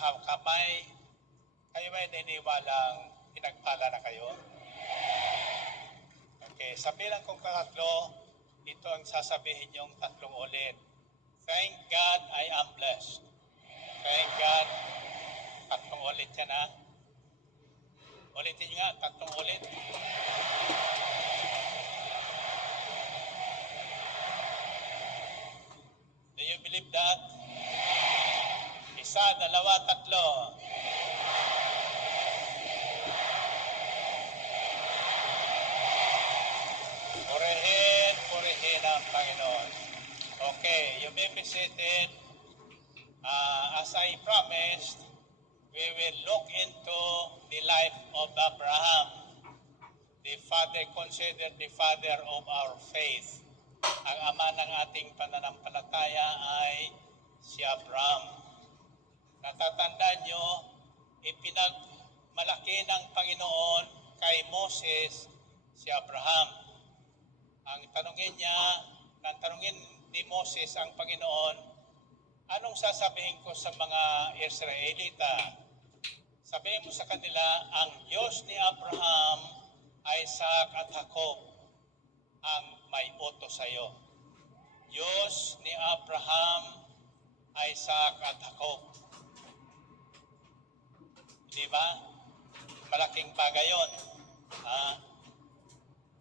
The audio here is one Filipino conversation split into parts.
kamay. Kayo ba naniniwalang pinagpala na kayo? Okay, sa bilang kong pangatlo, ito ang sasabihin yung tatlong ulit. Thank God I am blessed. Thank God. Tatlong ulit yan ha. Ulitin nyo nga, tatlong ulit. Do you believe that? Isa, dalawa, tatlo. Purihin ang Panginoon. Okay, you may be seated. As I promised, we will look into the life of Abraham, the father, considered the father of our faith. Ang ama ng ating pananampalataya ay si Abraham. Natatandaan nyo, ipinagmalaki ng Panginoon kay Moses si Abraham. Ang tanungin ni Moses ang Panginoon, anong sasabihin ko sa mga Israelita? Sabihin mo sa kanila, ang Diyos ni Abraham, Isaac at Jacob ang may utos sa iyo. Diyos ni Abraham, Isaac at Jacob. Di ba? Malaking bagay yun.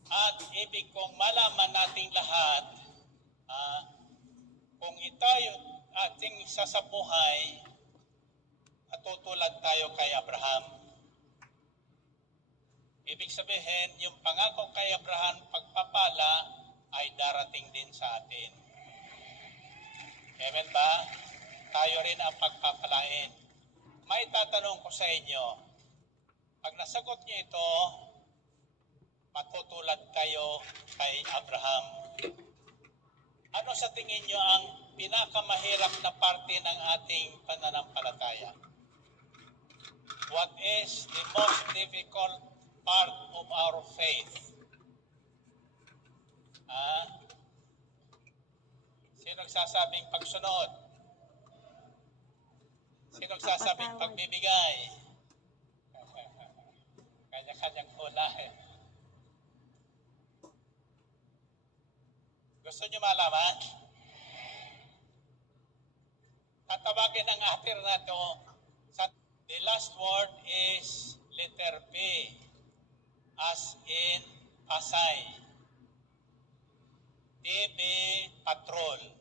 At ibig kong malaman nating lahat, kung itayo ating sasabuhay, tutulad tayo kay Abraham. Ibig sabihin, yung pangako kay Abraham pagpapala ay darating din sa atin. Amen ba? Tayo rin ang pagpapalain. May tatanong ko sa inyo, pag nasagot niyo ito, matutulad kayo kay Abraham. Ano sa tingin niyo ang pinakamahirap na parte ng ating pananampalataya? What is the most difficult part of our faith? Sino nagsasabing pagsunod? Sino nagsasabing pagbibigay? Kanya-kanyang kulay. Gusto nyo malaman? Tatawagin ang atir na ito. The last word is letter P, as in Pasay. TB Patrol.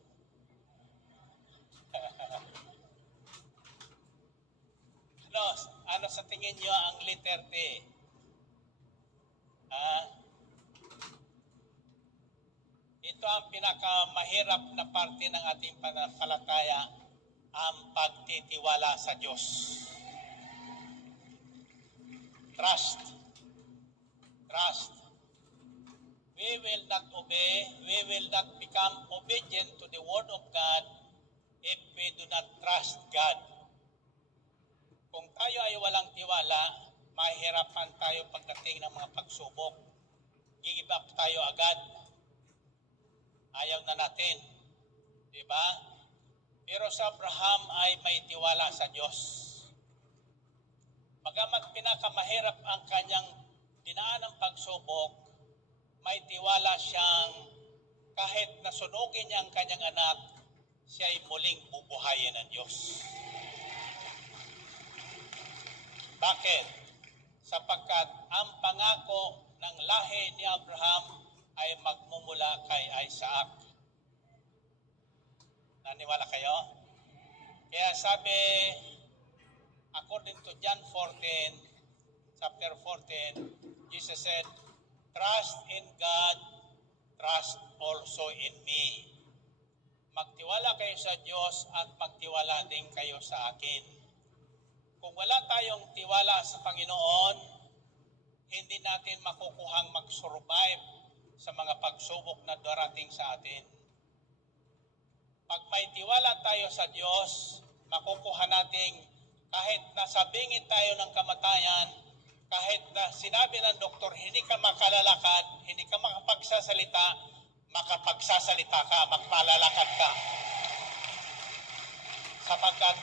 Ano sa tingin nyo ang letter T? Ito ang pinakamahirap na parte ng ating pananampalataya, ang pagtitiwala sa Diyos. Trust. We will not obey, we will not become obedient to the Word of God if we do not trust God. Kung tayo ay walang tiwala, mahihirapan tayo pagdating ng mga pagsubok. Give up tayo agad. Ayaw na natin. Diba? Pero sa Abraham ay may tiwala sa Diyos. Bagamat pinakamahirap ang kanyang dinaan ng pagsubok, may tiwala siyang kahit nasunugin niya ang kanyang anak, siya ay muling bubuhayin ng Diyos. Bakit? Sapagkat ang pangako ng lahi ni Abraham ay magmumula kay Isaac. Naniwala kayo? Kaya sabi, according to John 14, chapter 14, Jesus said, trust in God, trust also in me. Magtiwala kayo sa Diyos at magtiwala din kayo sa akin. Kung wala tayong tiwala sa Panginoon, hindi natin makukuhang mag-survive sa mga pagsubok na darating sa atin. Pag may tiwala tayo sa Diyos, makukuha nating kahit nasa bingit tayo ng kamatayan, kahit na sinabi ng doktor, hindi ka makalalakad, hindi ka makapagsasalita, makapagsasalita ka, magpalalakad ka. Sapagkat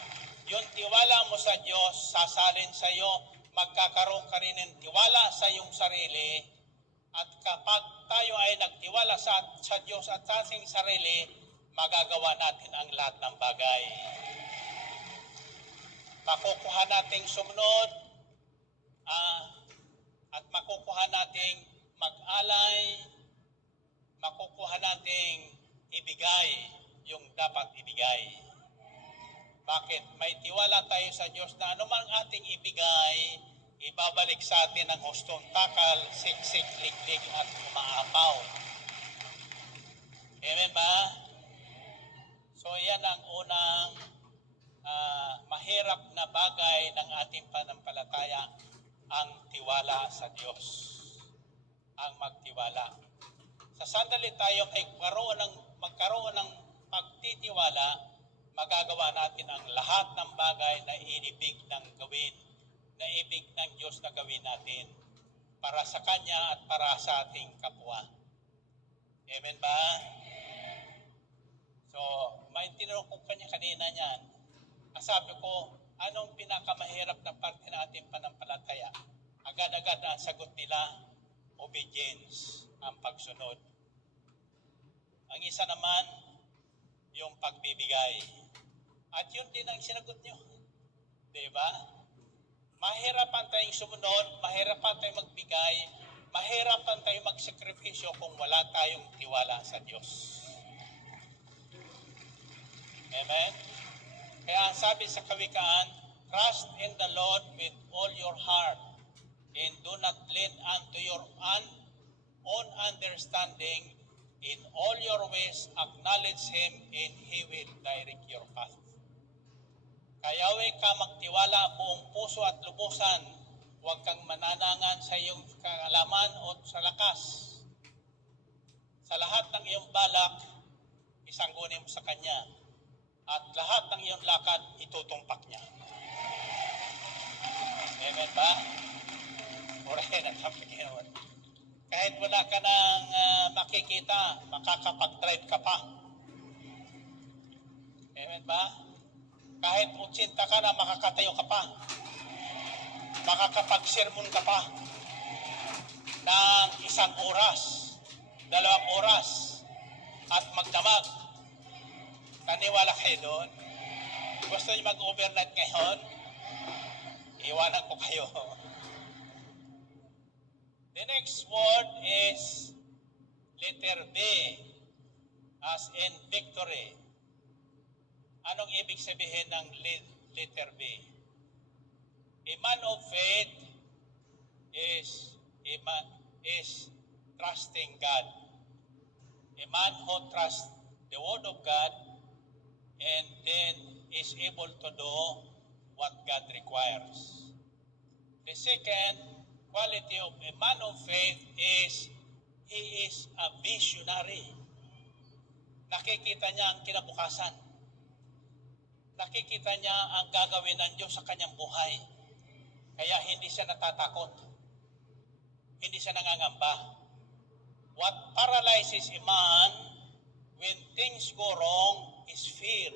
yung tiwala mo sa Diyos, sasalin sa iyo, magkakaroon ka rin ng tiwala sa iyong sarili, at kapag tayo ay nagtiwala sa Diyos at sa ating sarili, magagawa natin ang lahat ng bagay. Makukuha nating sumunod, at makukuha nating mag-alay, makukuha nating ibigay yung dapat ibigay. Bakit? May tiwala tayo sa Diyos na anumang ating ibigay, ibabalik sa atin ang hustong takal, siksik, liglig at umaapaw. Amen ba? So yan ang unang mahirap na bagay ng ating panampalataya, ang tiwala sa Diyos. Ang magtiwala. Sa sandali tayo ay magkaroon ng pagtitiwala, magagawa natin ang lahat ng bagay na inibig ng gawin, na ibig ng Diyos na gawin natin para sa Kanya at para sa ating kapwa. Amen ba? So, may tinanong ko kanya kanina niyan. Sabi ko, anong pinakamahirap na parte ng ating panampalataya? Agad-agad ang sagot nila, obedience, ang pagsunod. Ang isa naman, yung pagbibigay. At yun din ang sinagot nyo. Diba? Mahirapan tayong sumunod, mahirapan tayong magbigay, mahirapan tayong magsakripisyo kung wala tayong tiwala sa Diyos. Amen? Kaya ang sabi sa Kawikaan, trust in the Lord with all your heart and do not lean unto your own understanding. In all your ways, acknowledge Him and He will direct your path. Kayawi ka magtiwala buong puso at lubusan, huwag kang mananangan sa iyong kaalaman o sa lakas. Sa lahat ng iyong balak, isanggunin mo sa Kanya. At lahat ng iyong lakad, itutumpak niya. Amen ba? Urahin at Panginoon. Kahit wala ka nang makikita, makakapag-drive ka pa. Amen ba? Kahit 80 ka na, makakatayo ka pa. Makakapag-sermon ka pa ng 1 oras, 2 oras, at magdamag. Taniwala kayo doon? Gusto niyo mag-overnight ngayon? Iwanan ko kayo. The next word is letter B, as in victory. Anong ibig sabihin ng letter B? A man of faith is trusting God. A man who trusts the word of God and then is able to do what God requires. The second quality of a man of faith is he is a visionary. Nakikita niya ang kinabukasan. Nakikita niya ang gagawin ng Diyos sa kanyang buhay. Kaya hindi siya natatakot. Hindi siya nangangamba. What paralyzes a man when things go wrong is fear.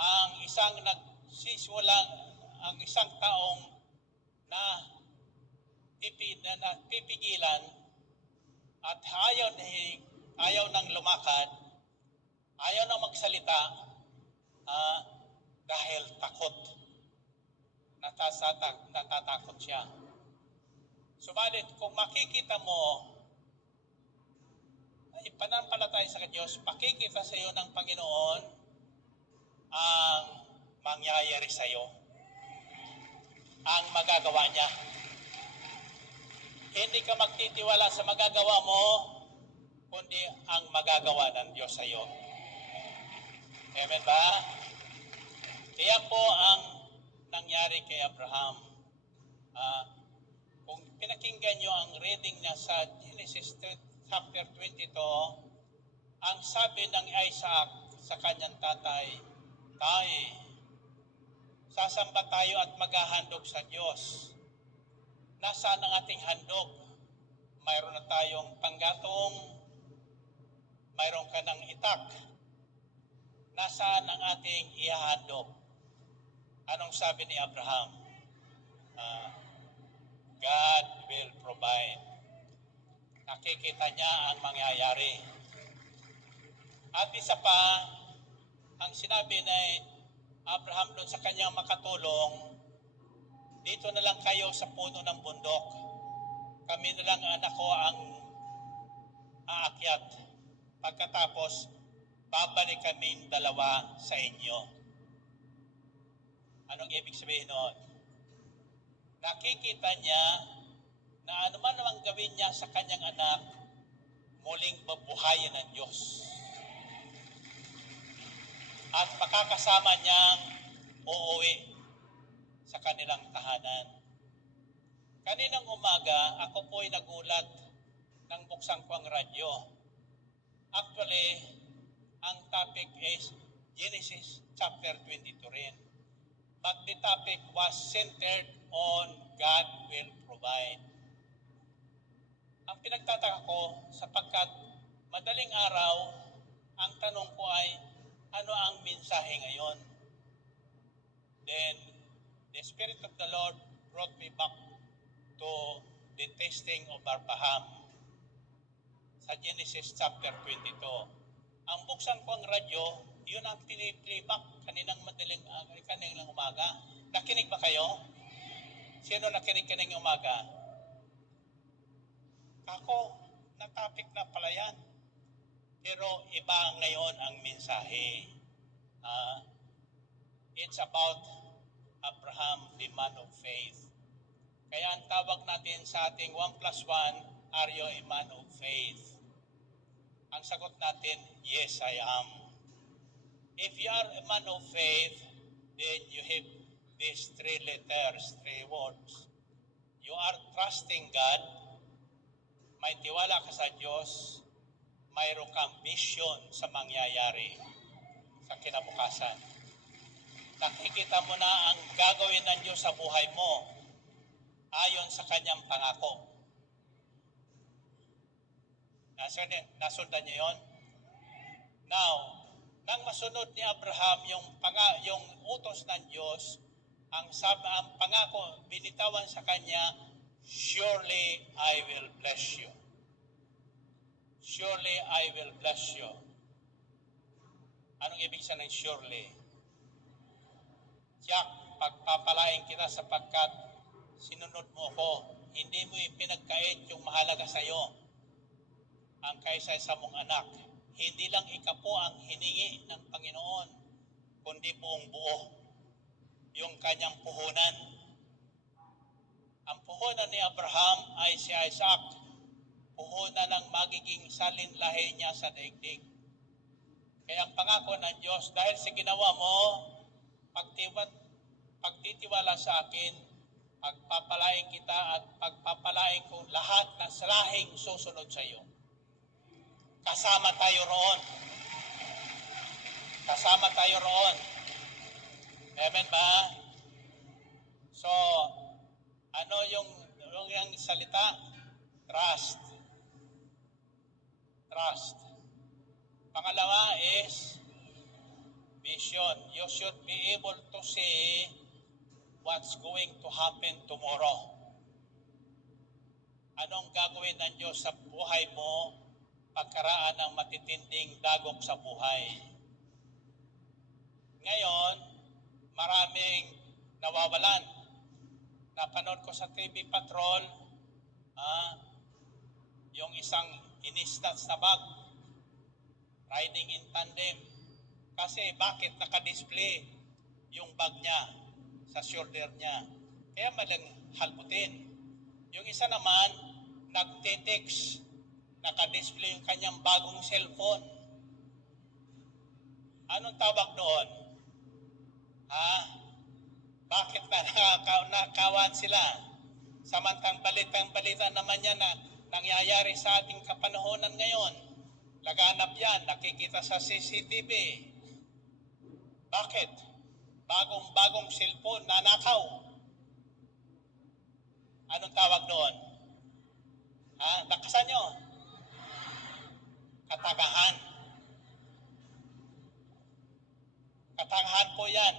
Ang isang taong na pipigilan at ayaw nang lumakad, ayaw nang magsalita dahil takot. Natatakot siya. Subalit kung makikita mo ay pananampalataya sa Diyos, pakikita sa iyo ng Panginoon ang mangyayari sa iyo, ang magagawa niya. Hindi ka magtitiwala sa magagawa mo, kundi ang magagawa ng Diyos sa iyo. Amen ba? Kaya po ang nangyari kay Abraham. Kung pinakinggan nyo ang reading niya sa Genesis chapter 22, ang sabi ng Isaac sa kanyang tatay, Tay, sasamba tayo at maghahandog sa Diyos. Nasaan ang ating handog? Mayroon na tayong panggatong, mayroon ka ng itak. Nasaan ang ating ihahandog? Anong sabi ni Abraham? God will provide. Nakikita niya ang mangyayari. At isa pa, ang sinabi ni Abraham doon sa kanyang makatulong, dito na lang kayo sa puno ng bundok. Kami na lang anak ko ang aakyat. Pagkatapos, babalik kaming dalawa sa inyo. Anong ibig sabihin noon? Nakikita niya na anuman namang gawin niya sa kanyang anak, muling babuhayin ng Diyos. At makakasama niyang uuwi sa kanilang tahanan. Kaninang umaga, ako po'y nagulat nang buksan ko ang radyo. Actually, ang topic is Genesis chapter 22 rin. But the topic was centered on God will provide. Ang pinagtataka ko, sapagkat madaling araw, ang tanong ko ay, ano ang mensahe ngayon? Then, the Spirit of the Lord brought me back to the testing of Abraham sa Genesis chapter 22. Ang buksan ko ang radyo, yun ang playback kaninang umaga. Nakinig ba kayo? Sino nakinig kaninang umaga? Ako, na-topic na pala yan. Pero iba ngayon ang mensahe. It's about Abraham, the man of faith. Kaya ang tawag natin sa ating 1+1, are you a man of faith? Ang sagot natin, yes, I am. If you are a man of faith, then you have these 3 letters, 3 words. You are trusting God, may tiwala ka sa Diyos, mayroon kang vision sa mangyayari sa kinabukasan. Nakikita mo na ang gagawin ng Diyos sa buhay mo ayon sa kanyang pangako. Nasundan niyo yon? Now, nang masunod ni Abraham yung utos ng Diyos, ang pangako binitawan sa kanya, surely I will bless you. Surely I will bless you. Anong ibig sabihin ng surely? Tiyak, pagpapalain kita sapagkat sinunod mo ako. Hindi mo ipinagkait yung mahalaga sa iyo, ang kaisa-isa mong anak. Hindi lang ikaw po ang hiningi ng Panginoon, kundi buong buo yung kanyang puhunan. Ang puhunan ni Abraham ay si Isaac, puhunan ng magiging salinlahi niya sa daigdig. Kaya ang pangako ng Diyos, dahil sa ginawa mo, pagtitiwala sa akin, pagpapalain kita at pagpapalain ko lahat ng salahing susunod sa iyo. Kasama tayo roon. Kasama tayo roon. Amen ba? So, ano yung salita? Trust. Trust. Pangalawa is vision. You should be able to see what's going to happen tomorrow. Anong gagawin ng Diyos sa buhay mo pagkaraan ng matitinding dagok sa buhay? Ngayon, maraming nawawalan. Napanood ko sa TV Patrol, yung isang inistats na bag, riding in tandem. Kasi bakit naka-display yung bag niya sa shoulder niya? Kaya malang halputin. Yung isa naman, nagte-text, naka-display yung kanyang bagong cellphone. Anong tawag doon? Bakit nakawan sila? Samantang balitang-balita naman yan na nangyayari sa ating kapanahonan ngayon. Laganap yan, nakikita sa CCTV. Bakit? Bagong cellphone, nanakaw. Anong tawag doon? Lakasan nyo. Katagahan. Katagahan po yan.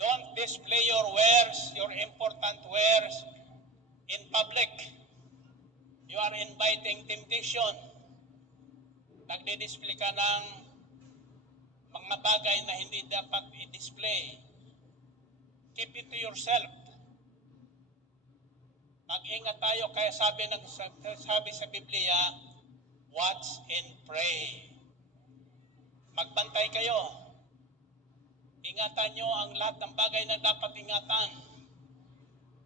Don't display your wares, your important wares in public. You are inviting temptation. Nagdi-display ka ng mga bagay na hindi dapat i-display. Keep it to yourself. Mag-ingat tayo, kaya sabi sa Biblia, watch and pray. Magbantay kayo. Ingatan nyo ang lahat ng bagay na dapat ingatan.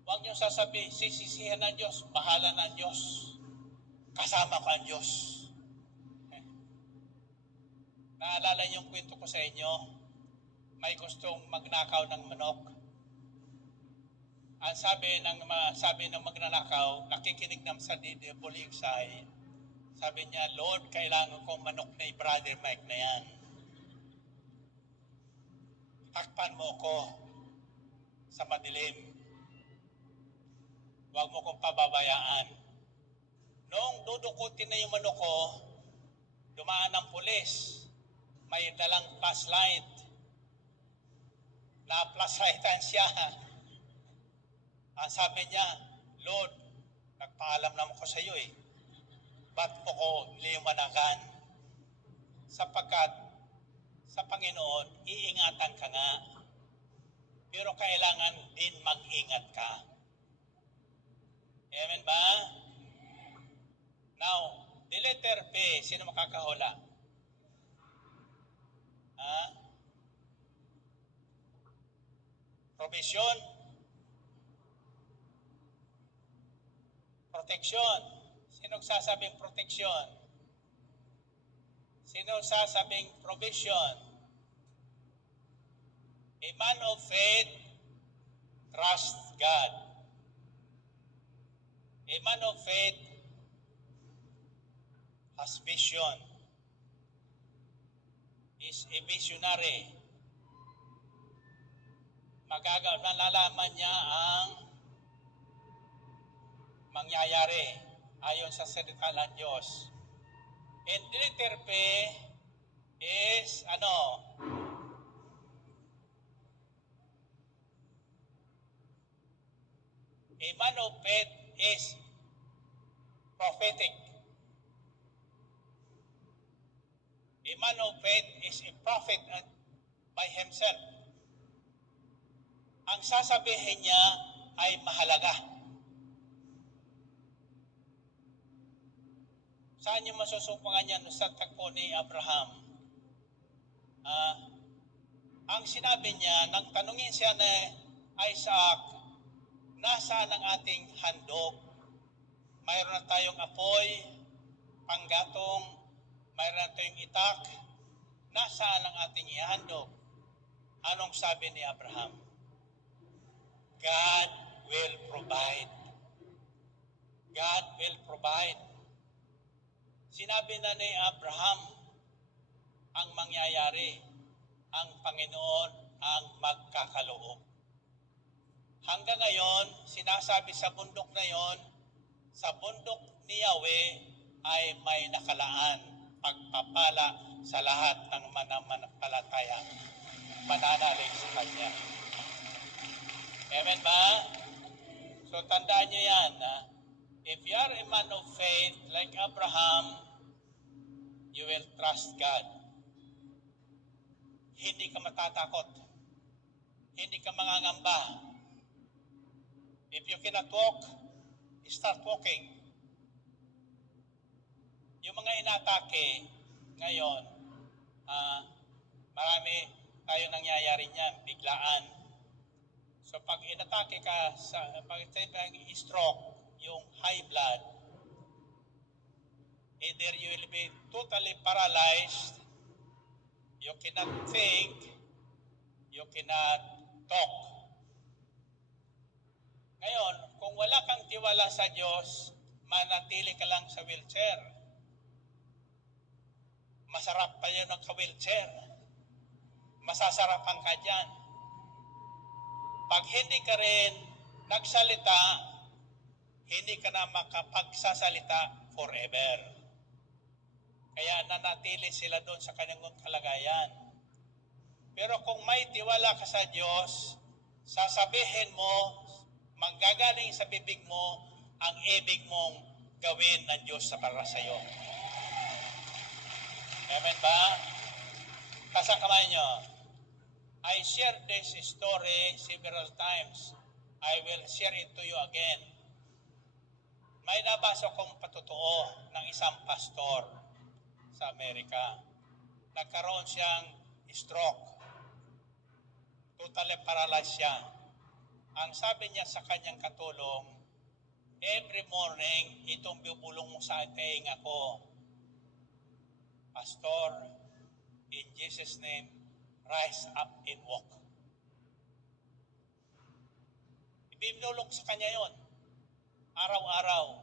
Huwag nyo sasabi, sisisihan ng Diyos, bahala ng Diyos. Kasama ko ang Diyos. Naalala niyo yung kwento ko sa inyo, may gustong magnakaw ng manok. Ang sabi ng magnanakaw, nakikinig naman sa bulingsay, sabi niya, Lord, kailangan kong manok na Brother Mike na yan. Takpan mo ko sa madilim. Huwag mo kong pababayaan. Noong dudukutin na yung manok ko, dumaan ng pulis. May dalang flashlight. Na-flashlightan siya. Ang sabi niya, Lord, nagpaalam naman ko sa iyo eh. Ba't mo ko liwanagan? Sapagkat sa Panginoon, iingatan ka nga. Pero kailangan din mag-ingat ka. Amen ba? Now, the letter P, sino makakahula? Provision. Protection. Sino sasabing protection? Sino sasabing provision? A man of faith trusts God. A man of faith has vision. Is a visionary. Nalalaman niya ang mangyayari ayon sa salita ng Diyos. And letter P is a man of faith is prophetic. A man of faith is a prophet by himself. Ang sasabihin niya ay mahalaga. Saan niyo masusupungan yan sa tagpo ni Abraham? Ang sinabi niya, nang tanungin siya ni Isaac, nasaan ang ating handog? Mayroon na tayong apoy, panggatong, mayroon na tayong itak. Nasaan ang ating ihandog? Anong sabi ni Abraham? God will provide. God will provide. Sinabi na ni Abraham ang mangyayari, ang Panginoon ang magkakaloob. Hanggang ngayon, sinasabi sa bundok na yon, sa bundok ni Yahweh ay may nakalaan, pagpapala sa lahat ng mananampalataya, mananalig sa Kanya. Amen ba? So tandaan nyo yan. If you are a man of faith like Abraham, you will trust God. Hindi ka matatakot. Hindi ka mangangamba. If you cannot walk, start walking. Yung mga inatake ngayon, marami tayo nangyayari niyan, biglaan. So pag inatake ka, pag stroke, yung high blood, either you will be totally paralyzed, you cannot think, you cannot talk. Ngayon, kung wala kang tiwala sa Diyos, manatili ka lang sa wheelchair. Masarap pa yun ang ka-wheelchair. Masasarapan ka dyan. Pag hindi ka rin nagsalita, hindi ka na makapagsasalita forever. Kaya nanatili sila doon sa kanilang kalagayan. Pero kung may tiwala ka sa Diyos, sasabihin mo, manggagaling sa bibig mo ang ibig mong gawin ng Diyos sa para sa iyo. Amen ba? Tasa kamay nyo. I shared this story several times. I will share it to you again. May nabasa kong patotoo ng isang pastor sa Amerika. Nagkaroon siyang stroke. Totally paralyzed siya. Ang sabi niya sa kanyang katulong, every morning, itong bubulong mo sa tenga ko. Pastor, in Jesus' name, rise up and walk. Ibinulong sa kanya yon, araw-araw,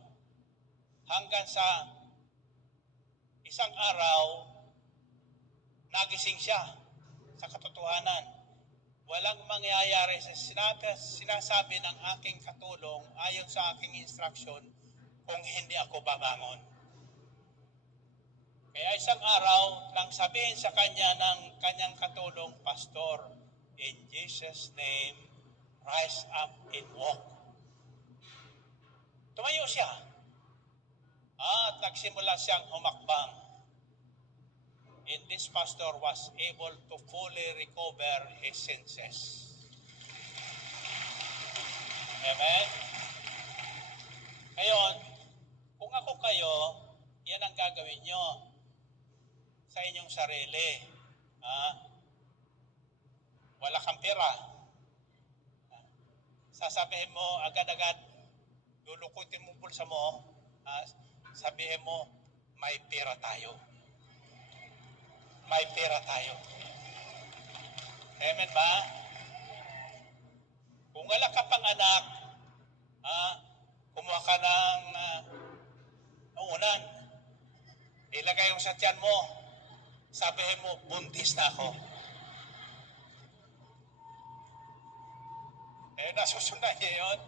hanggang sa isang araw, nagising siya sa katotohanan. Walang mangyayari sa sinasabi ng aking katulong ayon sa aking instruction kung hindi ako babangon. Kaya isang araw, nang sabihin sa kanya ng kanyang katulong, Pastor, in Jesus' name, rise up and walk. Tumayo siya. At nagsimula siyang humakbang. And this pastor was able to fully recover his senses. Amen? Ngayon, kung ako kayo, yan ang gagawin nyo sa inyong sarili. Wala kang pera. Sasabihin mo agad-agad, lulukutin mo bulsa mo, sabihin mo, may pera tayo. May pera tayo. Amen ba? Kung wala ka pang anak, kumuha ka ng unan, ilagay mo sa tiyan mo, sabihin mo, buntis na ako. Nasusundan niya yun.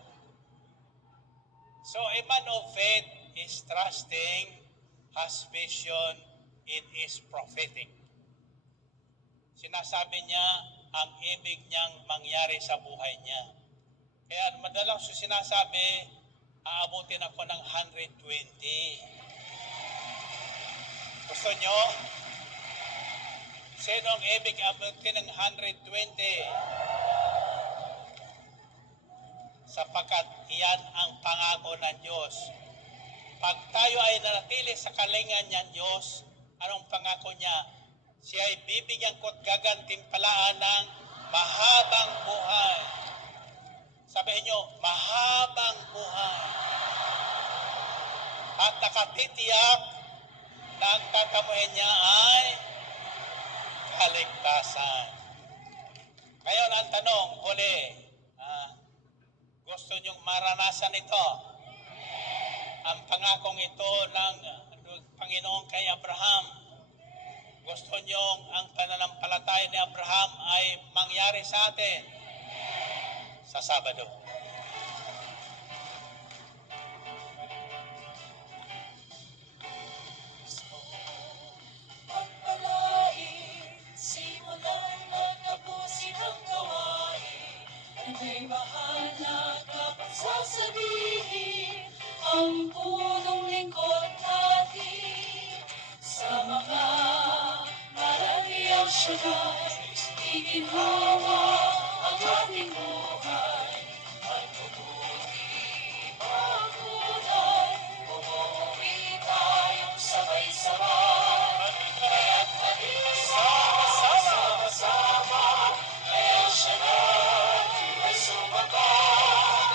So, a man of faith is trusting, has vision, it is prophetic. Sinasabi niya ang ibig niyang mangyari sa buhay niya. Kaya madalas sinasabi, aabutin ako ng 120. Gusto nyo? Sino ang ibig aabutin ng 120? Sapagkat iyan ang pangako ng Diyos. Pag tayo ay nanatili sa kalingan niyan Diyos, anong pangako niya? Siya ay bibigyan ko at gagantimpalaan ng mahabang buhay. Sabihin nyo, mahabang buhay. At nakatitiyak na ang tatamuhin niya ay kaligtasan. Ngayon ang tanong, huli, gusto niyong maranasan ito? Ang pangakong ito ng Panginoon kay Abraham. Gusto niyong ang pananampalataya ni Abraham ay mangyari sa atin sa Sabado. Pagpalain, simulan at tapusin ang gawain. An'y bahala kapag sasabihin ang punong lingkod natin sa mga maraliyang siya'y iginhawa ang ating buhay at mabuti magunay umuwi tayong sabay-sabay kaya't halina't sama-sama kaya siya na ay sumabat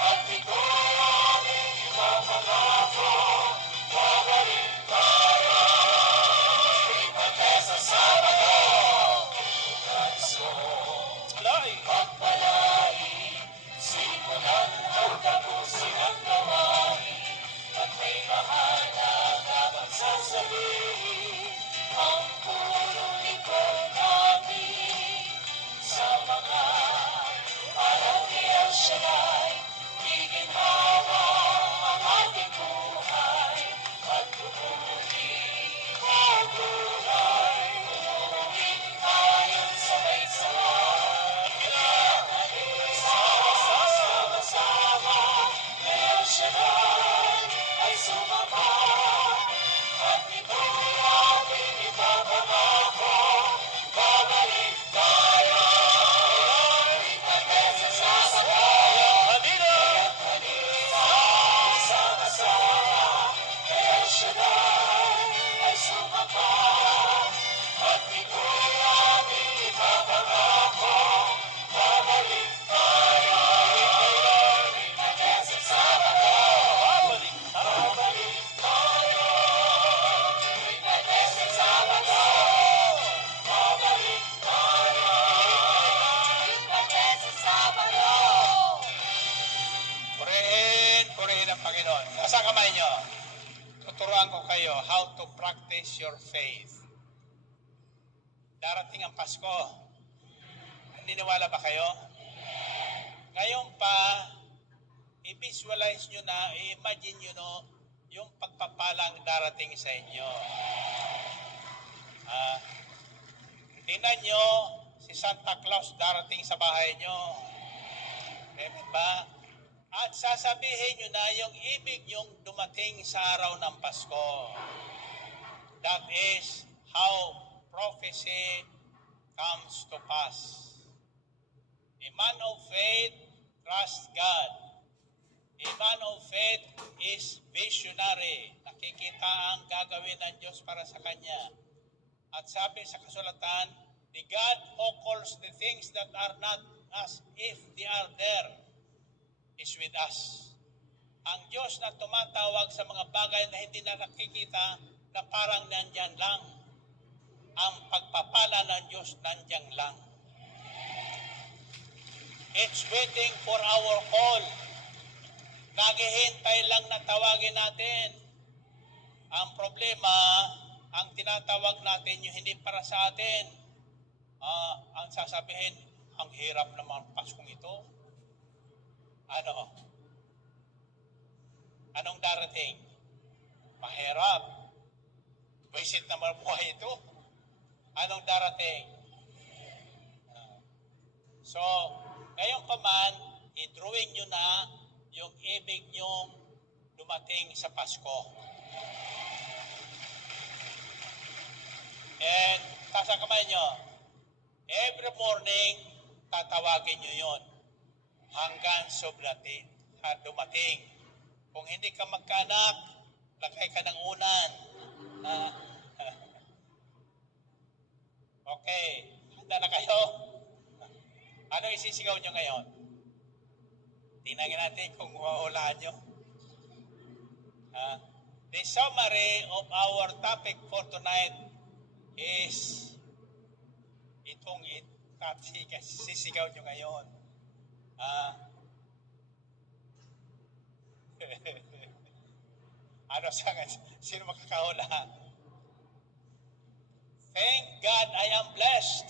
at ito'y aming ipapangako babalik tayo ipatay sa Sabado. Pagpalain your faith. Darating ang Pasko. Naniniwala ba kayo? Ngayon pa, i-visualize nyo na, i-imagine nyo no, yung pagpapalang darating sa inyo. Tingnan nyo, si Santa Claus darating sa bahay nyo. Amen ba? At sasabihin nyo na yung ibig yung dumating sa araw ng Pasko. That is how prophecy comes to pass. A man of faith trusts God. A man of faith is visionary. Nakikita ang gagawin ng Diyos para sa kanya. At sabi sa kasulatan, the God who calls the things that are not as if they are there is with us. Ang Diyos na tumatawag sa mga bagay na hindi na nakikita na parang nandyan lang. Ang pagpapala ng Diyos nandyan lang. It's waiting for our call. Naghihintay lang na tawagin natin. Ang problema, ang tinatawag natin yung hindi para sa atin. Ang sasabihin, ang hirap naman Paskong ito. Anong darating? Mahirap. Visit naman buhay ito. Anong darating? So, ngayon pa man, i-drawing nyo na yung ibig nyong dumating sa Pasko. And, tasa kamay nyo, every morning, tatawagin nyo yun hanggang dumating. Kung hindi ka magkaanak, lakay ka ng unan. Okay, handa na kayo? Ano isisigaw nyo ngayon? Tingnan natin kung mahulaan nyo. The summary of our topic for tonight is itong sisigaw nyo ngayon. Sino makakahula? Thank God I am blessed.